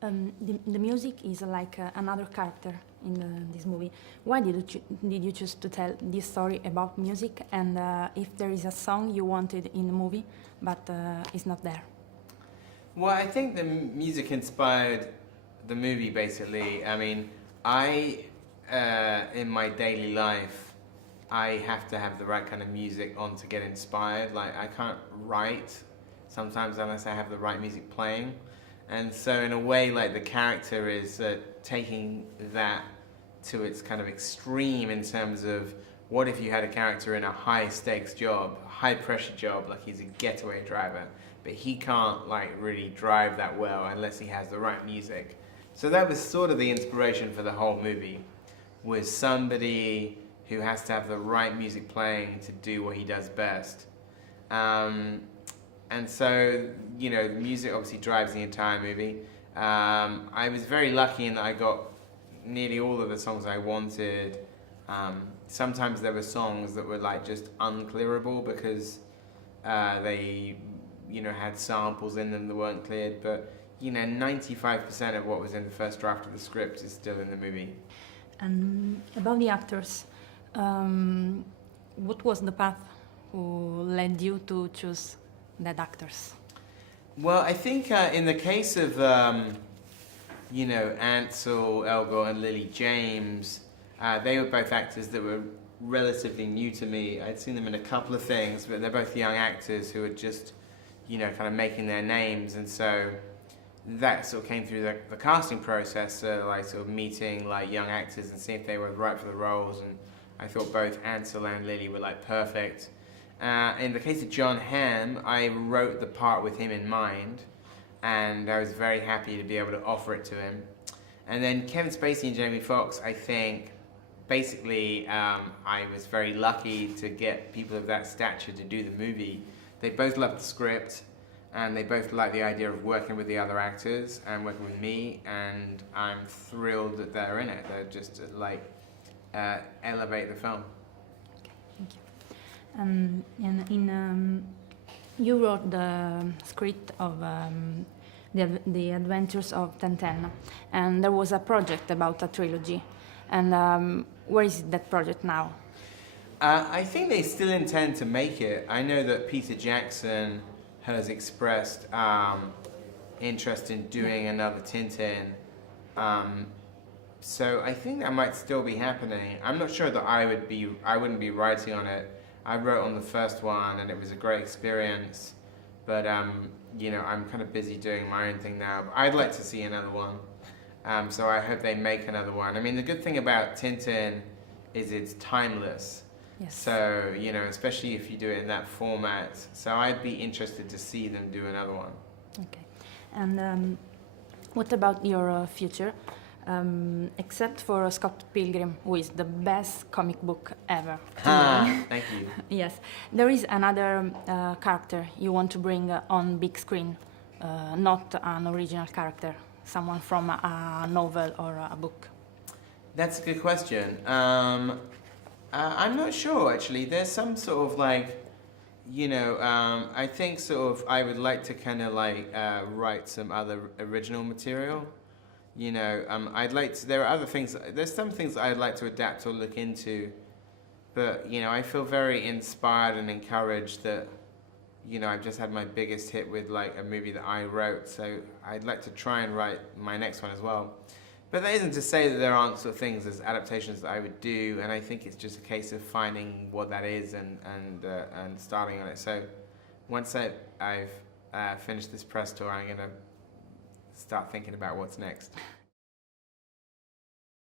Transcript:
The music is like another character in this movie. Why did you choose to tell this story about music, and if there is a song you wanted in the movie but is not there? Well, I think the music inspired the movie, basically. I mean, in my daily life, I have to have the right kind of music on to get inspired. Like, I can't write sometimes unless I have the right music playing. And so in a way, like, the character is taking that to its kind of extreme in terms of what if you had a character in a high stakes job, a high pressure job, like he's a getaway driver, but he can't like really drive that well unless he has the right music. So that was sort of the inspiration for the whole movie, was somebody who has to have the right music playing to do what he does best. And so, you know, the music obviously drives the entire movie. I was very lucky in that I got nearly all of the songs I wanted. Sometimes there were songs that were like just unclearable because they, you know, had samples in them that weren't cleared. But, you know, 95% of what was in the first draft of the script is still in the movie. And about the actors, what was the path who led you to choose that actors? Well, I think in the case of, you know, Ansel, Elgar and Lily James, they were both actors that were relatively new to me. I'd seen them in a couple of things, but they're both young actors who were just, you know, kind of making their names. And so that sort of came through the casting process, like sort of meeting like young actors and seeing if they were right for the roles. And I thought both Ansel and Lily were like perfect. In the case of John Hamm, I wrote the part with him in mind, and I was very happy to be able to offer it to him. And then Kevin Spacey and Jamie Foxx, I think, basically, I was very lucky to get people of that stature to do the movie. They both loved the script, and they both liked the idea of working with the other actors and working with me, and I'm thrilled that they're in it. They're just like elevate the film. Okay, thank you. You wrote the script of the Adventures of Tintin, and there was a project about a trilogy. And where is that project now? I think they still intend to make it. I know that Peter Jackson has expressed interest in doing another Tintin. So I think that might still be happening. I'm not sure that I wouldn't be writing on it. I wrote on the first one and it was a great experience. But you know, I'm kind of busy doing my own thing now. But I'd like to see another one. So I hope they make another one. I mean, the good thing about Tintin is it's timeless. Yes. So, you know, especially if you do it in that format. So I'd be interested to see them do another one. Okay. And what about your future? Except for Scott Pilgrim, who is the best comic book ever. Thank you. Yes. There is another character you want to bring on big screen, not an original character, someone from a novel or a book. That's a good question. I'm not sure, actually. There's some sort of like, you know, I think sort of I would like to kind of like write some other original material. You know, I'd like to, there are other things, there's some things that I'd like to adapt or look into, but, you know, I feel very inspired and encouraged that, you know, I've just had my biggest hit with like a movie that I wrote, so I'd like to try and write my next one as well. But that isn't to say that there aren't sort of things as adaptations that I would do, and I think it's just a case of finding what that is and starting on it. So once I've finished this press tour, I'm going to start thinking about what's next.